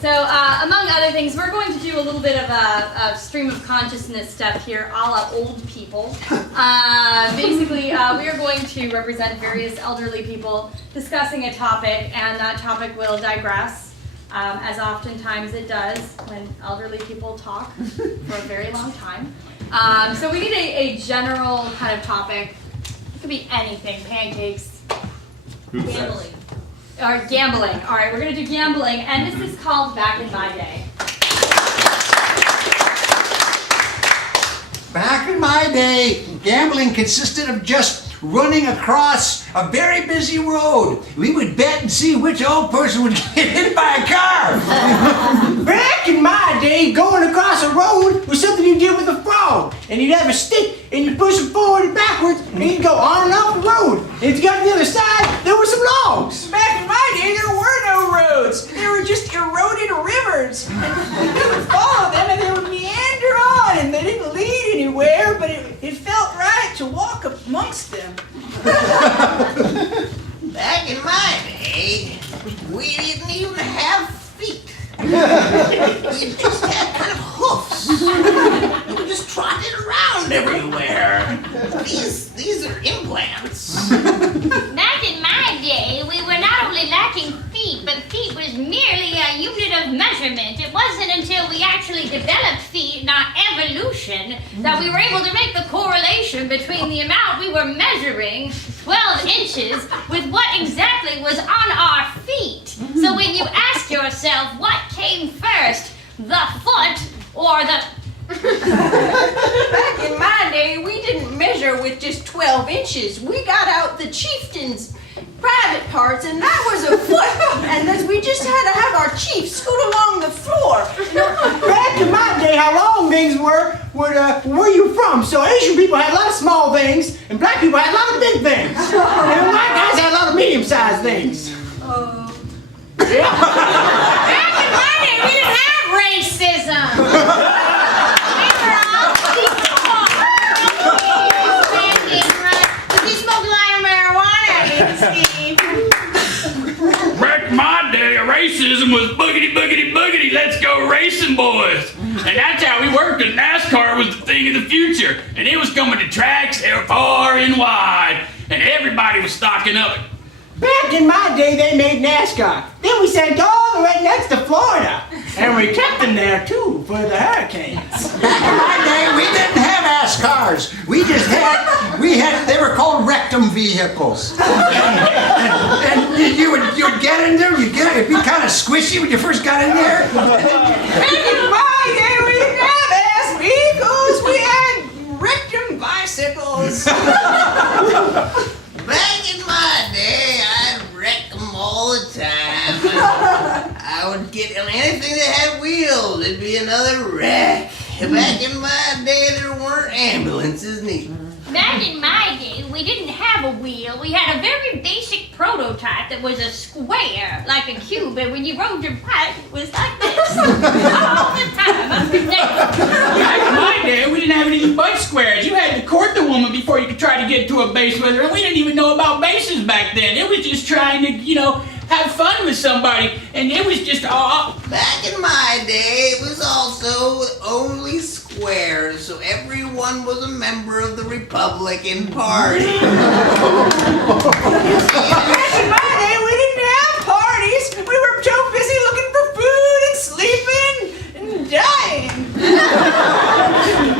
So, among other things, we're going to do a little bit of a stream of consciousness stuff here, a la old people. Basically, we are going to represent various elderly people discussing a topic, and that topic will digress, as oftentimes it does when elderly people talk for a very long time. So we need a general kind of topic. It could be anything, pancakes, gambling. Or gambling. All right, we're going to do gambling, and this is called Back in My Day. Back in my day, gambling consisted of just running across a very busy road. We would bet and see which old person would get hit by a car. Back in my day, going across a road was something you did with a frog. And you'd have a stick, and you'd push it forward and backwards, and you'd go on and off the road. And if you got to the other side, there were some logs. Back in my day, there were no roads. There were just eroded rivers. And you would follow them, and they would meander on, and they didn't lead anywhere, but it felt right to walk amongst them. Back in my day, we didn't even have feet. We just had kind of hoofs. We were just trotted around everywhere. These are implants. Back in my day, we were not only lacking feet, but feet was merely a unit of measurement. It wasn't until we actually developed feet in our evolution that we were able to make the correlation between the amount we were measuring, 12 inches, with what exactly was on our feet. So when you ask yourself what came first, the foot or the... Back in my day, we didn't measure with just 12 inches. We got out the chieftain's private parts, and that was a foot. And we just had to have our chief scoot along the floor. Back in my day, how long things were where you from. So Asian people had a lot of small things, and black people had a lot of big things. And white guys had a lot of medium-sized things. Back in my day, we didn't have racism. We were all equal. Did you smoke a line of marijuana, Steve? Back in my day, racism was boogity, boogity, boogity, let's go racing, boys. And that's how we worked, and NASCAR was the thing of the future. And it was coming to tracks far and wide, and everybody was stocking up. Back in my day, they made NASCAR. Then we sent all the rednecks to Florida. And we kept them there, too, for the hurricanes. Back in my day, we didn't have ass cars. We had, they were called rectum vehicles. And you would get in there, it'd be kind of squishy when you first got in there. Back in my day, we didn't have ass vehicles. We had rectum bicycles. Back in my day, I'd wreck them all the time. I would get on anything that had wheels. It'd be another wreck. Back in my day, there weren't ambulances neither. Back in my day, we didn't have a wheel. We had a very basic prototype that was a square, like a cube, and when you rode your bike, it was like this. All the time, up and down. Back in my day, we didn't have anything but squares. You had to court the woman before you could try to get to a base with her, and we didn't even know about bases back then. It was just trying to, have fun with somebody, and it was just all... Back in my day, it was also only squares, so everyone was a member of the Republican Party. Back in my day, we didn't have parties. We were too busy looking for food and sleeping and dying.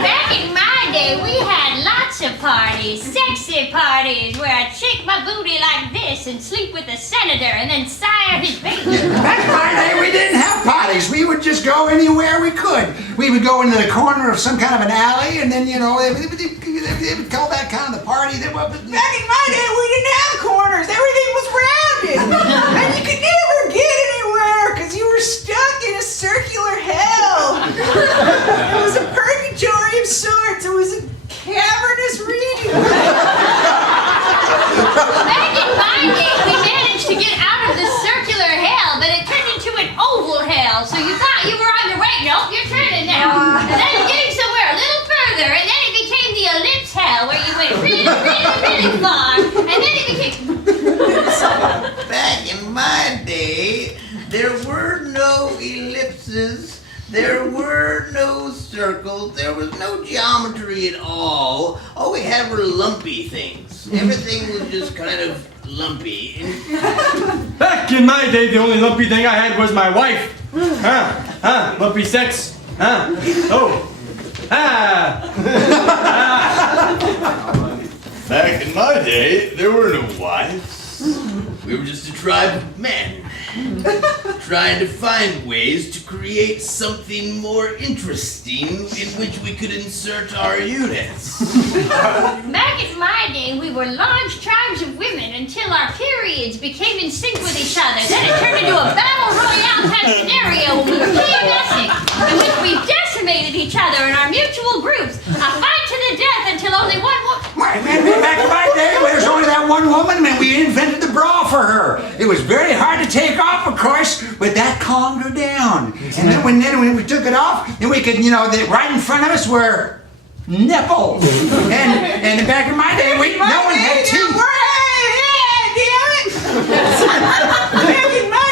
Back in my day, we had lots of parties, sexy parties, where I'd shake my booty like this and sleep with a senator and then sire his baby. Back in my day, we didn't have parties. We would just go anywhere we could. We would go into the corner of some kind of an alley, and then, they would call that kind of the party. Back in my day, we didn't have corners. Everything was rounded. And you could never get anywhere because you were stuck in a circular hell. It was a purgatory of sorts. It was a cavernous region. Back in my day, we managed to get out of the circular hell, but it turned into an oval hell. So you thought you were on your way. Nope, you're turning now. And then you're getting somewhere a little further, and then it became the ellipse hell, where you went really, really, really far, and then it became... Back in my day, there were no ellipses. There were no circles. There was no geometry at all. All we had were lumpy things. Everything was just kind of lumpy. Back in my day, the only lumpy thing I had was my wife. Lumpy sex. Oh. Back in my day, there were no wives. We were just a tribe of men, trying to find ways to create something more interesting in which we could insert our units. Back in my day, we were large tribes of women until our periods became in sync with each other. Then it turned into a battle royale type scenario when we were PMSing, in which we decimated each other in our mutual groups. A fight to the death until only one woman. Back in my day, there was only that one woman, and we invented the bra for her. It was very hard to take off, of course, but that calmed her down. And then when we took it off, then we could, right in front of us were nipples. And back in my day, no one had teeth. Back in my